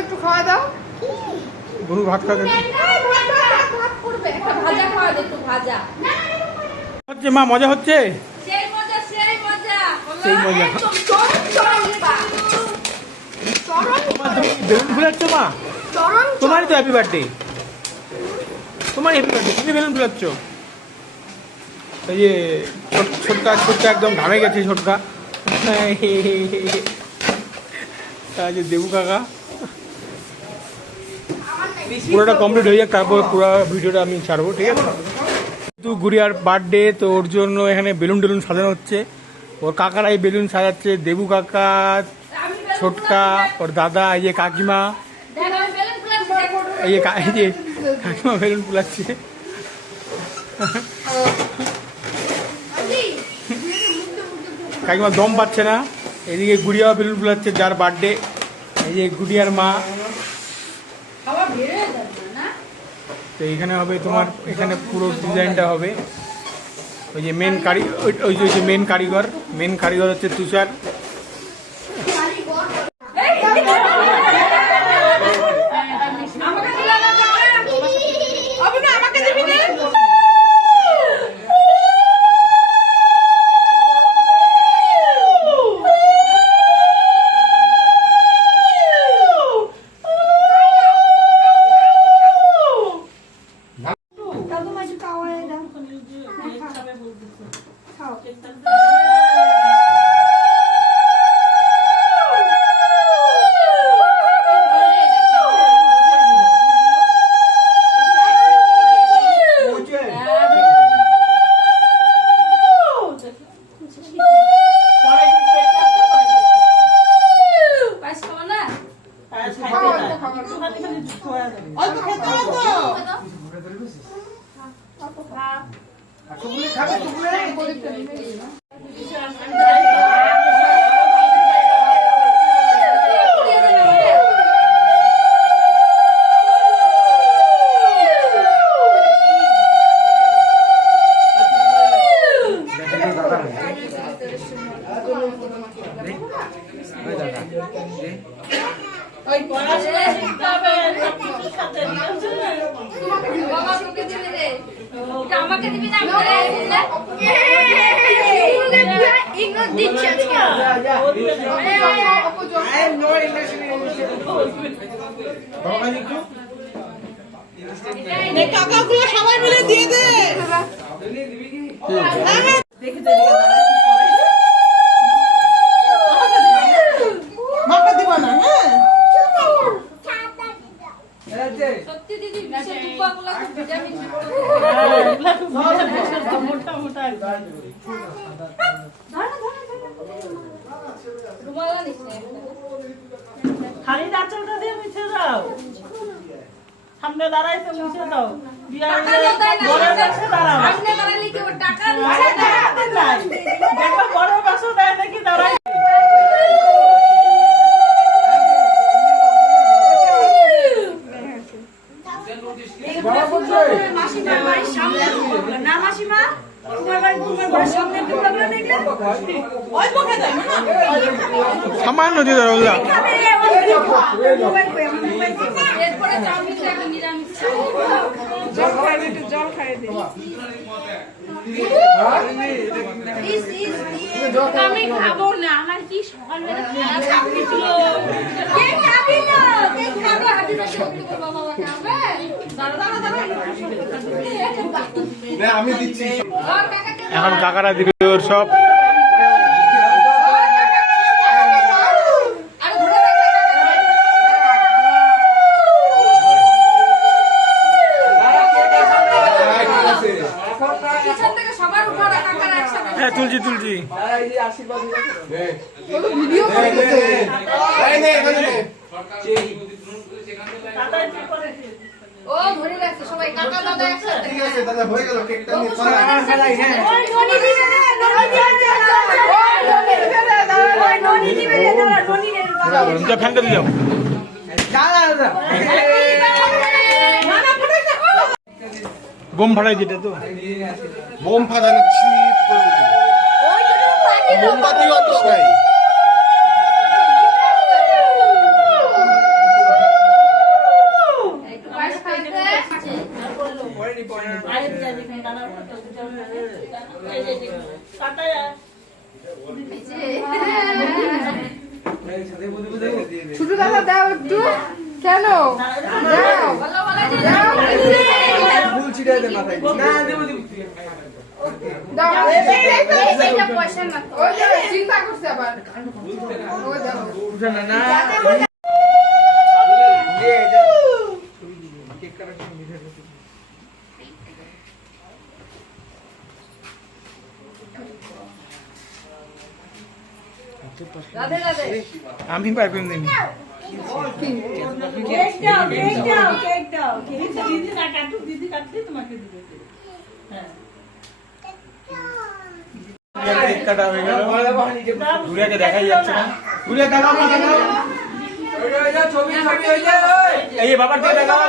একটু খাওয়া দাও। গরু ভাত খাওয়া হচ্ছে মা, মজা হচ্ছে সেই মজা। বেলুন ফুলাচ্ছ মা? তোমারই তো হ্যাপি বার্থডে, তোমার হ্যাপি বার্থডে, তুমি বেলুন ফুলাচ্ছ। এই যে ছোটকা একদম ঘামে গেছে ছোটকা। দেবু কাকা পুরোটা কমপ্লিট হয়ে যাক, তারপর পুরো ভিডিওটা আমি ছাড়বো, ঠিক আছে? তো গুড়িয়ার বার্থডে, তো ওর জন্য এখানে বেলুন টেলুন সাজানো হচ্ছে। ওর কাকারাই বেলুন সাজাচ্ছে, দেবু কাকা, ছোটকা, ওর দাদা, এই যে কাকিমা, এই যে কাকিমা বেলুন ফুলাচ্ছে। কাকিমা দম পাচ্ছে না। এদিকে গুড়িয়াও বেলুন ফুলাচ্ছে, যার বার্থডে। এই যে গুড়িয়ার মা। তো এখানে হবে তোমার, এখানে পুরো ডিজাইনটা হবে। ওই যে মেন কারিগর হচ্ছে তুষার। টাকাগুলো সবাই মিলে দিয়ে দে। মাকে দিব না? হ্যাঁ সত্যি দিদি, বিশেষ দুপাগুলো খুব ভিটামিন মোটা মোটা। খালি আঁচলটা দিয়ে মুছে দাও, সামনে দাঁড়াইছে মুছে দাও। বড় বাসও দেয় নাকি দাঁড়াই। সামান্য দিয়ে দাও। জল খাই দে। আমি খাবো না, আমার কি সকালবেলা আমি দিচ্ছি। এখন কাকারা দিবে ওর সব। হ্যাঁ তুলছি। ও ধরে রাখছে সবাই, কাকা দাদা একসাথে। ঠিক আছে দাদা, হয়ে গেল কেকটা নিয়ে ওই ননি দিবে রে, ননি দিবে যা ফ্যানটা দিয়ে যাও। বোম ফাটাই দিতে তো, বোম ফাটানো মোমবাতি অত নাই। একটু কেন যাও ফুল ছিটাই দে মাথায় দাও এটা পয়সা না ওই যে চিন্তা করছে আবার ওই দাও রাধে রাধে আমি পারবেন দিন কেক দাও কেক দাও কেক দাও দিদি না কাটু দিদি কাটলে তোমাকে দিবে হ্যাঁ কেক কাটা হয়ে গেল গুড়িয়াকে দেখাই যাচ্ছে না গুড়িয়া দেখাও না দেখাও ছবি ছবি হয়ে যায় এই বাবার কে দেখাও